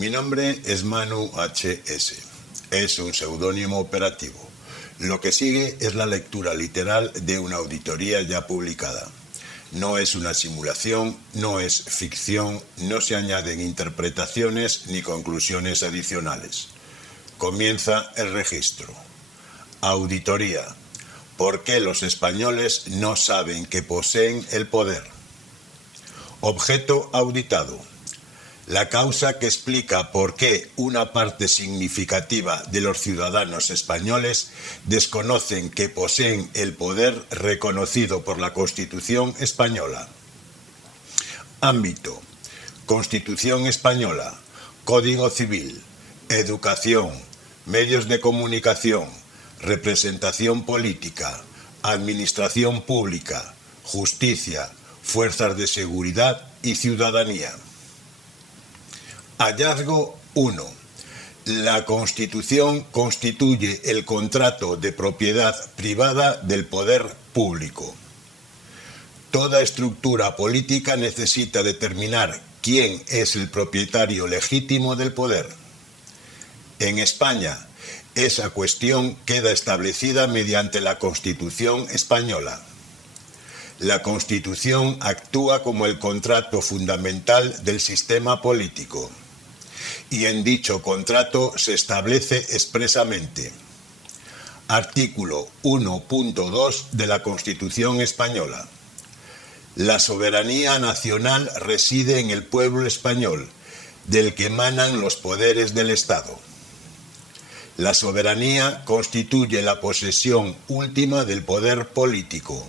Mi nombre es Manu HS. Es un seudónimo operativo. Lo que sigue es la lectura literal de una auditoría ya publicada. No es una simulación, no es ficción, no se añaden interpretaciones ni conclusiones adicionales. Comienza el registro. Auditoría. ¿Por qué los españoles no saben que poseen el poder? Objeto auditado. La causa que explica por qué una parte significativa de los ciudadanos españoles desconocen que poseen el poder reconocido por la Constitución española. Ámbito: Constitución española, Código Civil, Educación, Medios de comunicación, Representación política, Administración pública, Justicia, Fuerzas de seguridad y ciudadanía. Hallazgo 1. La Constitución constituye el contrato de propiedad privada del poder público. Toda estructura política necesita determinar quién es el propietario legítimo del poder. En España, esa cuestión queda establecida mediante la Constitución española. La Constitución actúa como el contrato fundamental del sistema político. Y en dicho contrato se establece expresamente: artículo 1.2 de la Constitución española. La soberanía nacional reside en el pueblo español, del que emanan los poderes del Estado. La soberanía constituye la posesión última del poder político.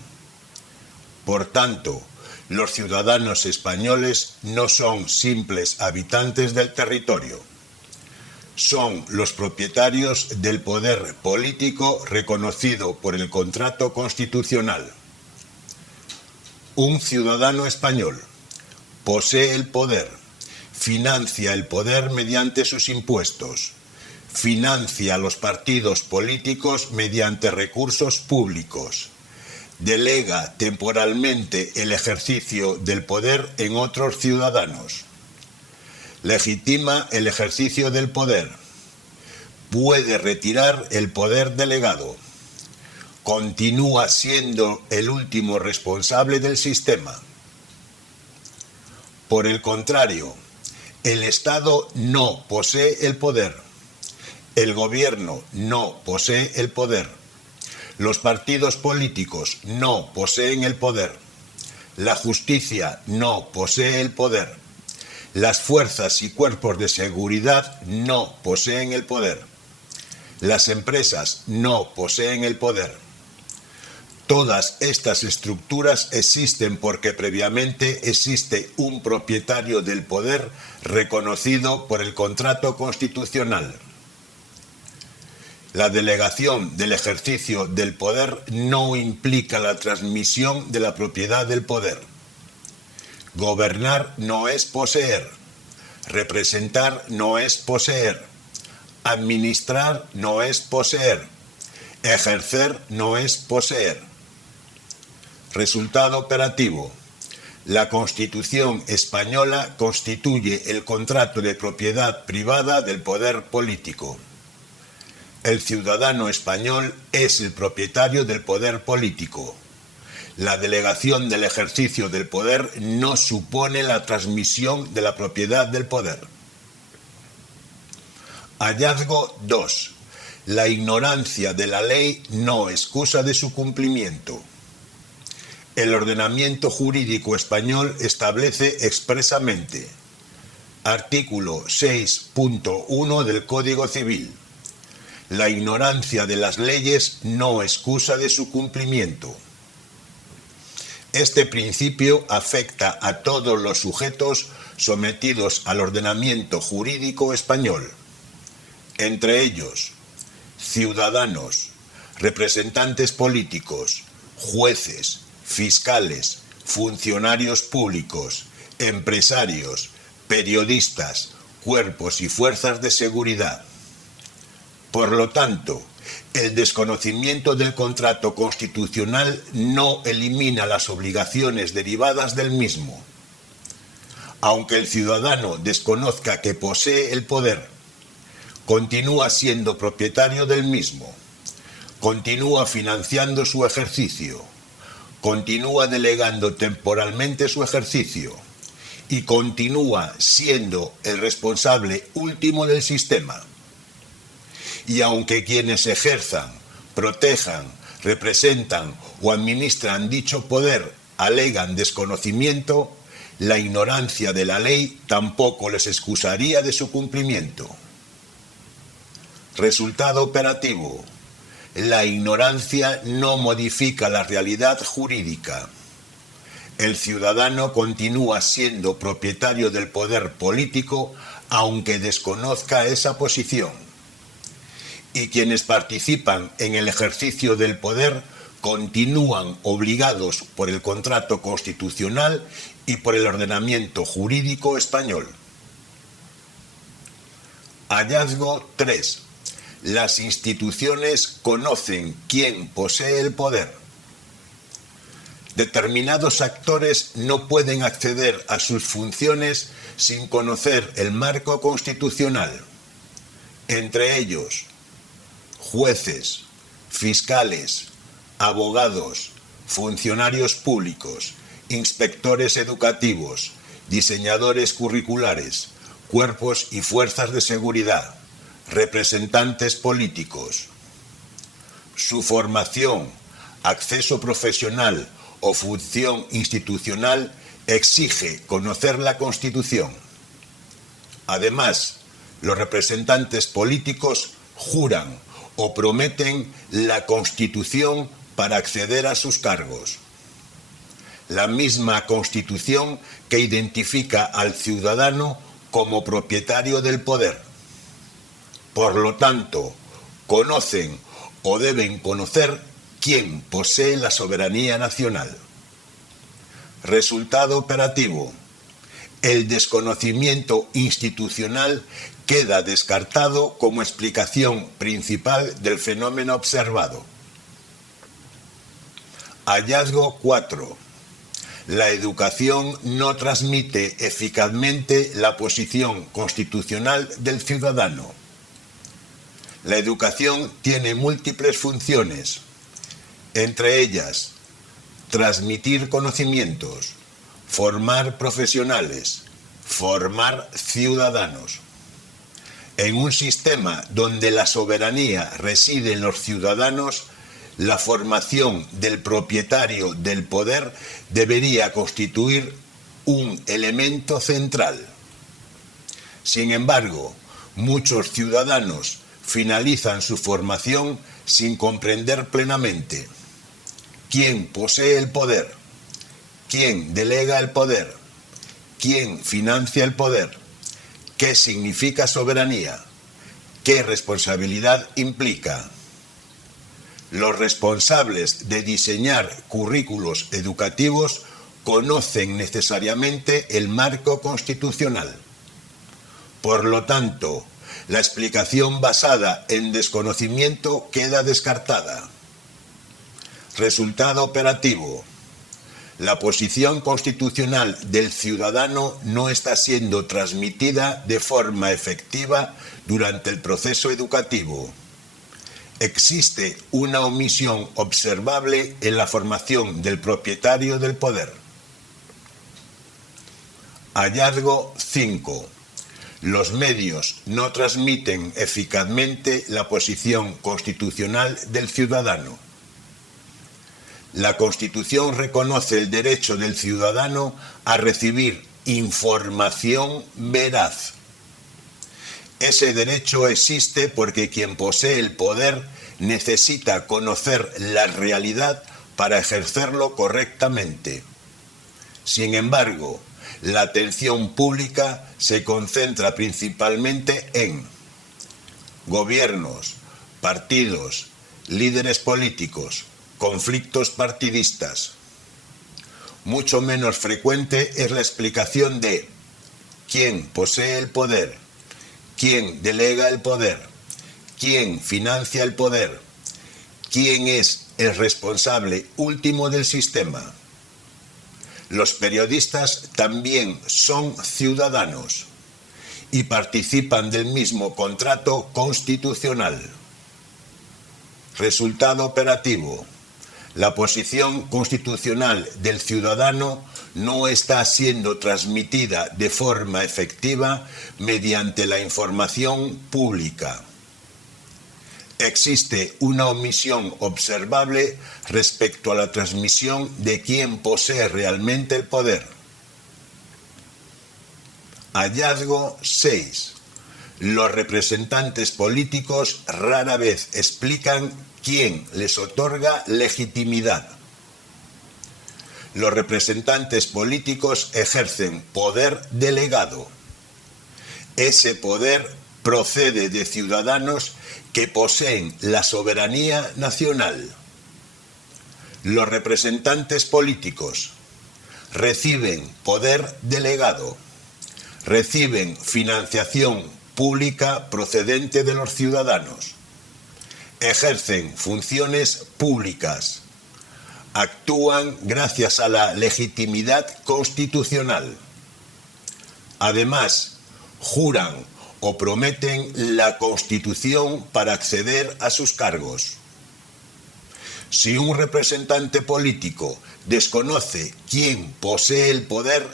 Por tanto, los ciudadanos españoles no son simples habitantes del territorio. Son los propietarios del poder político reconocido por el contrato constitucional. Un ciudadano español posee el poder, financia el poder mediante sus impuestos, financia a los partidos políticos mediante recursos públicos, delega temporalmente el ejercicio del poder en otros ciudadanos, legitima el ejercicio del poder, puede retirar el poder delegado, continúa siendo el último responsable del sistema. Por el contrario, el Estado no posee el poder, el gobierno no posee el poder, los partidos políticos no poseen el poder, la justicia no posee el poder, las fuerzas y cuerpos de seguridad no poseen el poder, las empresas no poseen el poder. Todas estas estructuras existen porque previamente existe un propietario del poder reconocido por el contrato constitucional. La delegación del ejercicio del poder no implica la transmisión de la propiedad del poder. Gobernar no es poseer. Representar no es poseer. Administrar no es poseer. Ejercer no es poseer. Resultado operativo. La Constitución española constituye el contrato de propiedad privada del poder político. El ciudadano español es el propietario del poder político. La delegación del ejercicio del poder no supone la transmisión de la propiedad del poder. Hallazgo 2. La ignorancia de la ley no excusa de su cumplimiento. El ordenamiento jurídico español establece expresamente: artículo 6.1 del Código Civil. La ignorancia de las leyes no excusa de su cumplimiento. Este principio afecta a todos los sujetos sometidos al ordenamiento jurídico español, entre ellos ciudadanos, representantes políticos, jueces, fiscales, funcionarios públicos, empresarios, periodistas, cuerpos y fuerzas de seguridad. Por lo tanto, el desconocimiento del contrato constitucional no elimina las obligaciones derivadas del mismo. Aunque el ciudadano desconozca que posee el poder, continúa siendo propietario del mismo, continúa financiando su ejercicio, continúa delegando temporalmente su ejercicio y continúa siendo el responsable último del sistema. Y aunque quienes ejerzan, protejan, representan o administran dicho poder alegan desconocimiento, la ignorancia de la ley tampoco les excusaría de su cumplimiento. Resultado operativo: la ignorancia no modifica la realidad jurídica. El ciudadano continúa siendo propietario del poder político aunque desconozca esa posición. Y quienes participan en el ejercicio del poder continúan obligados por el contrato constitucional y por el ordenamiento jurídico español. Hallazgo 3. Las instituciones conocen quién posee el poder. Determinados actores no pueden acceder a sus funciones sin conocer el marco constitucional. Entre ellos, jueces, fiscales, abogados, funcionarios públicos, inspectores educativos, diseñadores curriculares, cuerpos y fuerzas de seguridad, representantes políticos. Su formación, acceso profesional o función institucional exige conocer la Constitución. Además, los representantes políticos juran o prometen la Constitución para acceder a sus cargos. La misma Constitución que identifica al ciudadano como propietario del poder. Por lo tanto, conocen o deben conocer quién posee la soberanía nacional. Resultado operativo: el desconocimiento institucional queda descartado como explicación principal del fenómeno observado. Hallazgo 4. La educación no transmite eficazmente la posición constitucional del ciudadano. La educación tiene múltiples funciones, entre ellas transmitir conocimientos, formar profesionales, formar ciudadanos. En un sistema donde la soberanía reside en los ciudadanos, la formación del propietario del poder debería constituir un elemento central. Sin embargo, muchos ciudadanos finalizan su formación sin comprender plenamente quién posee el poder, quién delega el poder, quién financia el poder, qué significa soberanía, qué responsabilidad implica. Los responsables de diseñar currículos educativos conocen necesariamente el marco constitucional. Por lo tanto, la explicación basada en desconocimiento queda descartada. Resultado operativo: la posición constitucional del ciudadano no está siendo transmitida de forma efectiva durante el proceso educativo. Existe una omisión observable en la formación del propietario del poder. Hallazgo 5. Los medios no transmiten eficazmente la posición constitucional del ciudadano. La Constitución reconoce el derecho del ciudadano a recibir información veraz. Ese derecho existe porque quien posee el poder necesita conocer la realidad para ejercerlo correctamente. Sin embargo, la atención pública se concentra principalmente en gobiernos, partidos, líderes políticos, conflictos partidistas. Mucho menos frecuente es la explicación de quién posee el poder, quién delega el poder, quién financia el poder, quién es el responsable último del sistema. Los periodistas también son ciudadanos y participan del mismo contrato constitucional. Resultado operativo: la posición constitucional del ciudadano no está siendo transmitida de forma efectiva mediante la información pública. Existe una omisión observable respecto a la transmisión de quien posee realmente el poder. Hallazgo 6. Los representantes políticos rara vez explican quién les otorga legitimidad. Los representantes políticos ejercen poder delegado. Ese poder procede de ciudadanos que poseen la soberanía nacional. Los representantes políticos reciben poder delegado, reciben financiación pública procedente de los ciudadanos, ejercen funciones públicas, actúan gracias a la legitimidad constitucional. Además, juran o prometen la Constitución para acceder a sus cargos. Si un representante político desconoce quién posee el poder,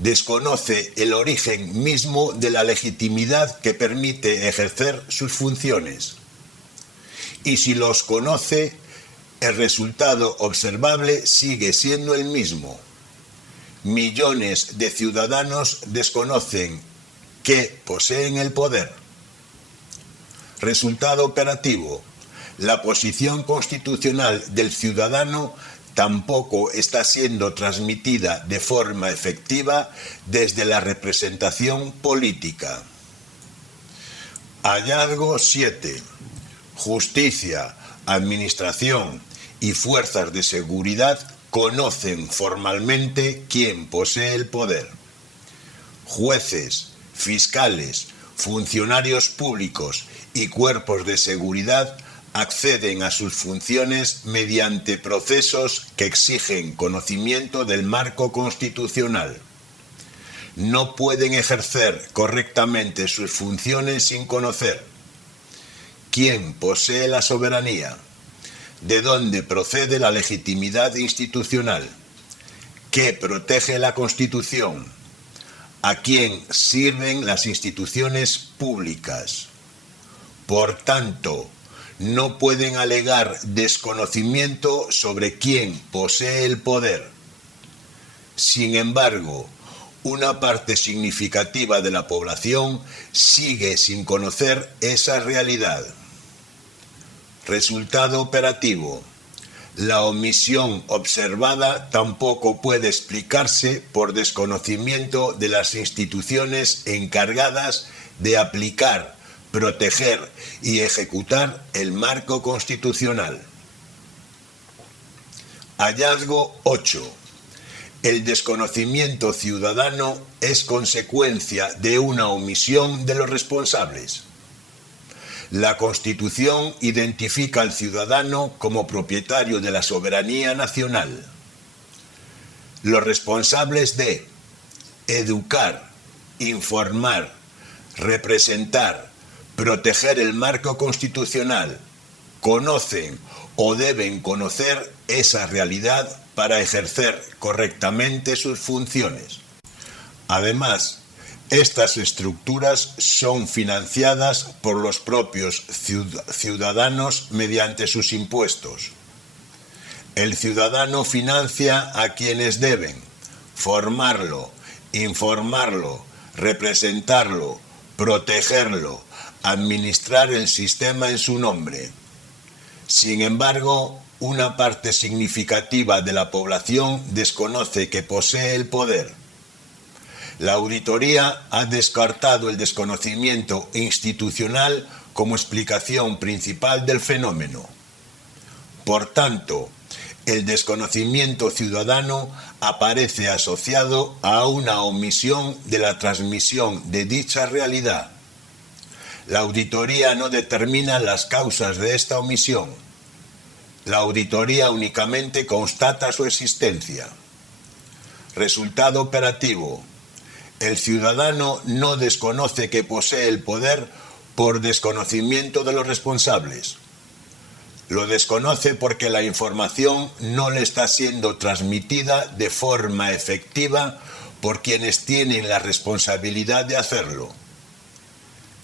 desconoce el origen mismo de la legitimidad que permite ejercer sus funciones. Y si los conoce, el resultado observable sigue siendo el mismo. Millones de ciudadanos desconocen que poseen el poder. Resultado operativo: la posición constitucional del ciudadano tampoco está siendo transmitida de forma efectiva desde la representación política. Hallazgo 7. Justicia, administración y fuerzas de seguridad conocen formalmente quién posee el poder. Jueces, fiscales, funcionarios públicos y cuerpos de seguridad acceden a sus funciones mediante procesos que exigen conocimiento del marco constitucional. No pueden ejercer correctamente sus funciones sin conocer quién posee la soberanía, de dónde procede la legitimidad institucional, qué protege la Constitución, a quién sirven las instituciones públicas. Por tanto, no pueden alegar desconocimiento sobre quién posee el poder. Sin embargo, una parte significativa de la población sigue sin conocer esa realidad. Resultado operativo: la omisión observada tampoco puede explicarse por desconocimiento de las instituciones encargadas de aplicar, proteger y ejecutar el marco constitucional. Hallazgo 8. El desconocimiento ciudadano es consecuencia de una omisión de los responsables. La Constitución identifica al ciudadano como propietario de la soberanía nacional. Los responsables de educar, informar, representar, proteger el marco constitucional, conocen o deben conocer esa realidad para ejercer correctamente sus funciones. Además, estas estructuras son financiadas por los propios ciudadanos mediante sus impuestos. El ciudadano financia a quienes deben formarlo, informarlo, representarlo, protegerlo, administrar el sistema en su nombre. Sin embargo, una parte significativa de la población desconoce que posee el poder. La auditoría ha descartado el desconocimiento institucional como explicación principal del fenómeno. Por tanto, el desconocimiento ciudadano aparece asociado a una omisión de la transmisión de dicha realidad. La auditoría no determina las causas de esta omisión. La auditoría únicamente constata su existencia. Resultado operativo. El ciudadano no desconoce que posee el poder por desconocimiento de los responsables. Lo desconoce porque la información no le está siendo transmitida de forma efectiva por quienes tienen la responsabilidad de hacerlo.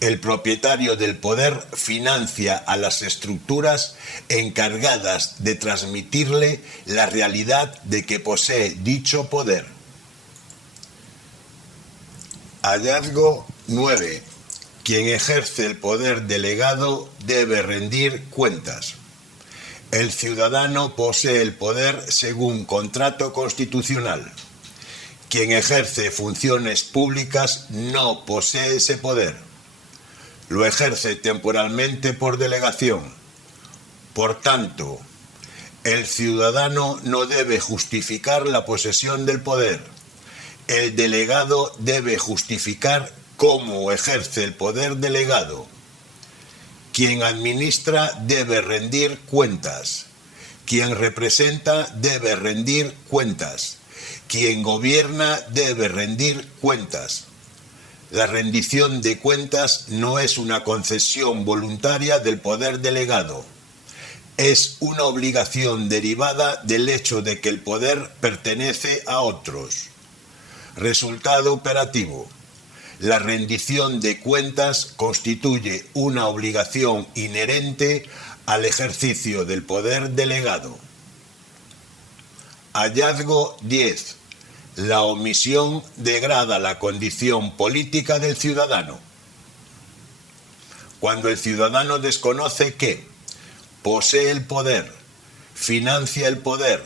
El propietario del poder financia a las estructuras encargadas de transmitirle la realidad de que posee dicho poder. Hallazgo 9. Quien ejerce el poder delegado debe rendir cuentas. El ciudadano posee el poder según contrato constitucional. Quien ejerce funciones públicas no posee ese poder. Lo ejerce temporalmente por delegación. Por tanto, el ciudadano no debe justificar la posesión del poder. El delegado debe justificar cómo ejerce el poder delegado. Quien administra debe rendir cuentas. Quien representa debe rendir cuentas. Quien gobierna debe rendir cuentas. La rendición de cuentas no es una concesión voluntaria del poder delegado. Es una obligación derivada del hecho de que el poder pertenece a otros. Resultado operativo. La rendición de cuentas constituye una obligación inherente al ejercicio del poder delegado. Hallazgo 10. La omisión degrada la condición política del ciudadano. Cuando el ciudadano desconoce que posee el poder, financia el poder,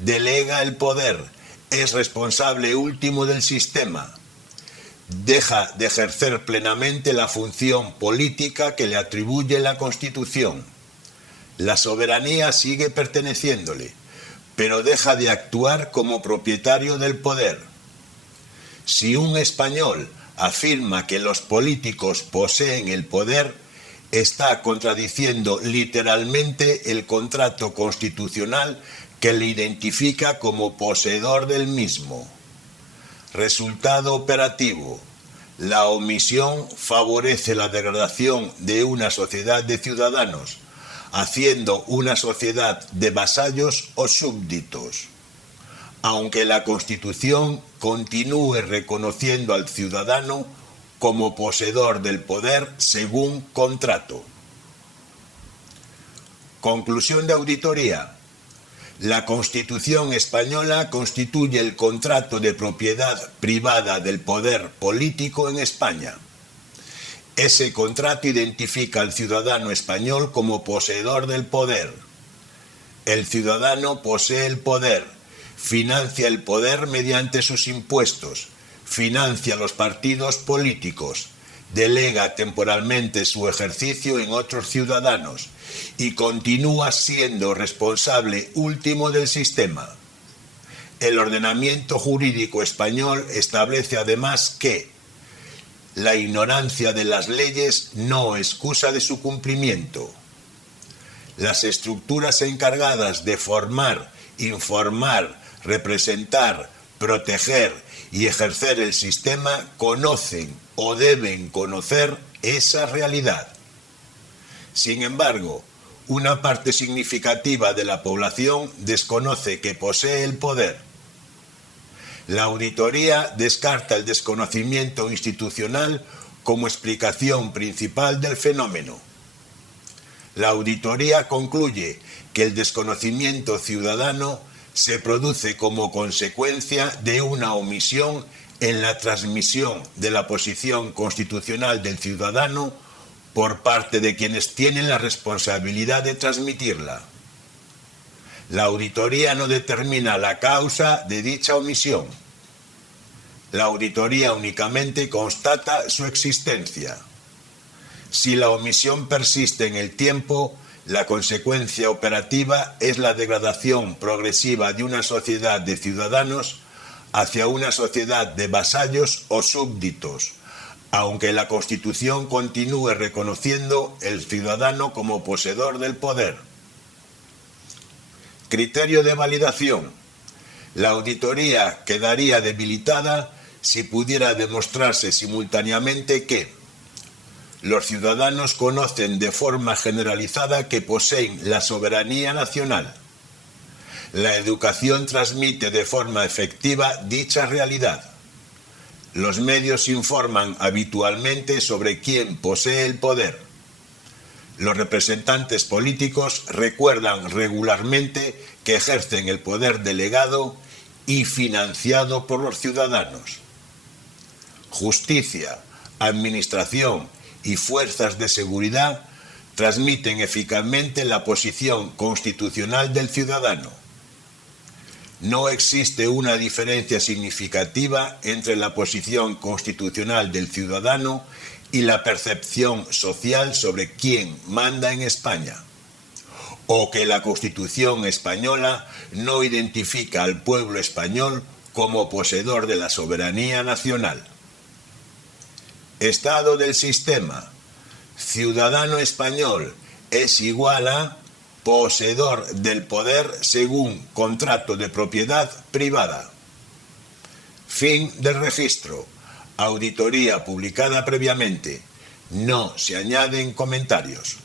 delega el poder, es responsable último del sistema, deja de ejercer plenamente la función política que le atribuye la Constitución. La soberanía sigue perteneciéndole, pero deja de actuar como propietario del poder. Si un español afirma que los políticos poseen el poder, está contradiciendo literalmente el contrato constitucional que le identifica como poseedor del mismo. Resultado operativo. La omisión favorece la degradación de una sociedad de ciudadanos, haciendo una sociedad de vasallos o súbditos. Aunque la Constitución continúe reconociendo al ciudadano como poseedor del poder según contrato. Conclusión de auditoría. La Constitución española constituye el contrato de propiedad privada del poder político en España. Ese contrato identifica al ciudadano español como poseedor del poder. El ciudadano posee el poder, financia el poder mediante sus impuestos, financia los partidos políticos, delega temporalmente su ejercicio en otros ciudadanos y continúa siendo responsable último del sistema. El ordenamiento jurídico español establece además que la ignorancia de las leyes no excusa de su cumplimiento. Las estructuras encargadas de formar, informar, representar, proteger y ejercer el sistema conocen o deben conocer esa realidad. Sin embargo, una parte significativa de la población desconoce que posee el poder. La auditoría descarta el desconocimiento institucional como explicación principal del fenómeno. La auditoría concluye que el desconocimiento ciudadano se produce como consecuencia de una omisión en la transmisión de la posición constitucional del ciudadano por parte de quienes tienen la responsabilidad de transmitirla. La auditoría no determina la causa de dicha omisión. La auditoría únicamente constata su existencia. Si la omisión persiste en el tiempo, la consecuencia operativa es la degradación progresiva de una sociedad de ciudadanos hacia una sociedad de vasallos o súbditos, aunque la Constitución continúe reconociendo el ciudadano como poseedor del poder. Criterio de validación. La auditoría quedaría debilitada si pudiera demostrarse simultáneamente que los ciudadanos conocen de forma generalizada que poseen la soberanía nacional. La educación transmite de forma efectiva dicha realidad. Los medios informan habitualmente sobre quién posee el poder. Los representantes políticos recuerdan regularmente que ejercen el poder delegado y financiado por los ciudadanos. Justicia, administración y fuerzas de seguridad transmiten eficazmente la posición constitucional del ciudadano. No existe una diferencia significativa entre la posición constitucional del ciudadano y la percepción social sobre quién manda en España, o que la Constitución española no identifica al pueblo español como poseedor de la soberanía nacional. Estado del sistema. Ciudadano español es igual a poseedor del poder según contrato de propiedad privada. Fin del registro. Auditoría publicada previamente. No se añaden comentarios.